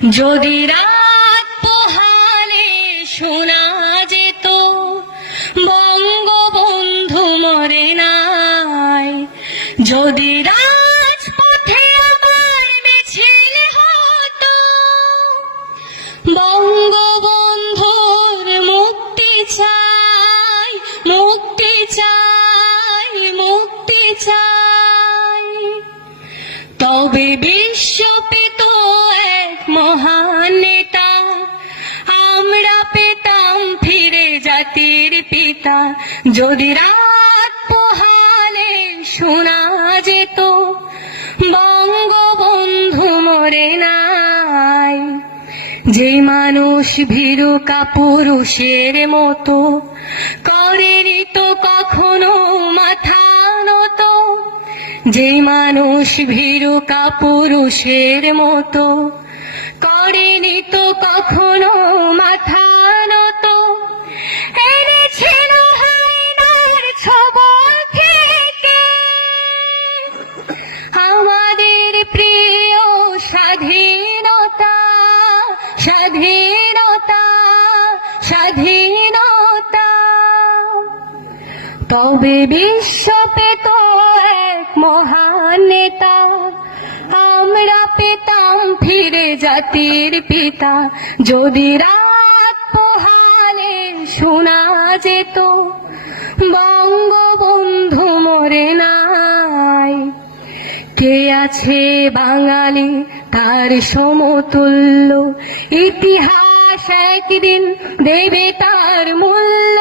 যদি রাত পোহালে শোনা যেত বঙ্গবন্ধু মরে নাই, যদি রাজপথে আমার মিছিল হতো বঙ্গবন্ধুর মুক্তি চাই, মুক্তি চাই, মুক্তি চাই, তবে বিশ্ব পেত এক মহান নেতা, আমরা পেতাম ফিরে জাতির পিতা। যদি রাত পোহালে শোনা যেত বঙ্গবন্ধু মরে নাই, যে মানুষ ভীরু কাপুরুষের মতো করেনি তো কখনো মাথা নত, যে মানুষ ভীরু কাপুরুষের মতো করেনি তো কখনো মাথা নত, এনেছিল হায়নার ছবল থেকে আমাদের প্রিয় স্বাধীনতা, স্বাধীনতা, স্বাধীনতা, তবে বিশ্ব পেত এক মহান নেতা, আমরা পেতাম ফিরে জাতির পিতা। যদি রাত পোহালে শোনা যেত বঙ্গবন্ধু মরে নাই, কে আছে বাঙালি তার সমতুল্য, ইতিহাস একদিন দেবে তার মূল্য,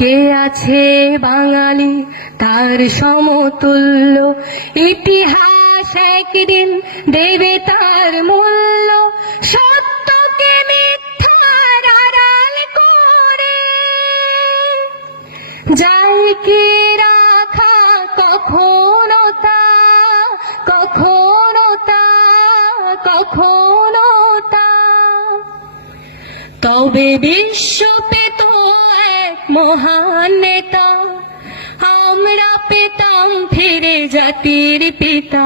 কে আছে বাঙালি তার সমতুল্য, ইতিহাস একদিন দেবে তার মূল্য, সত্যকে মিথ্যার আড়াল করে যাই কি রাখা কখনো তা, কখনো তা, কখনো তা, তবে বিশ্ব পেত এক মহান নেতা, আমরা পেতাম ফিরে জাতির পিতা।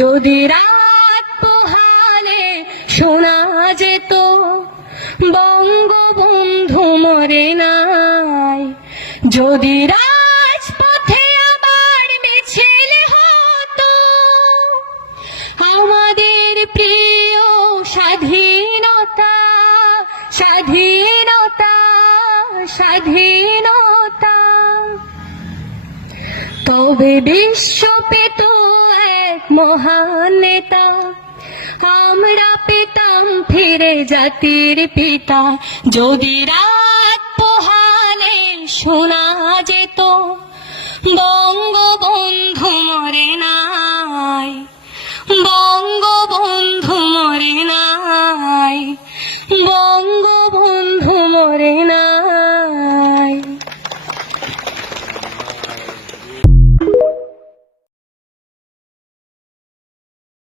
যদি রাত পোহালে শোনা যেত বঙ্গবন্ধু মরে নাই, যদি রাজপথে আবার মিছিল হতো আমাদের প্রিয় স্বাধীনতা, স্বাধীনতা, স্বাধীনতা, তবে বিশ্ব পেত এক মহান নেতা, আমরা পেতাম ফিরে জাতির পিতা। যদি রাত পোহালে শোনা যেত বঙ্গবন্ধু মরে না।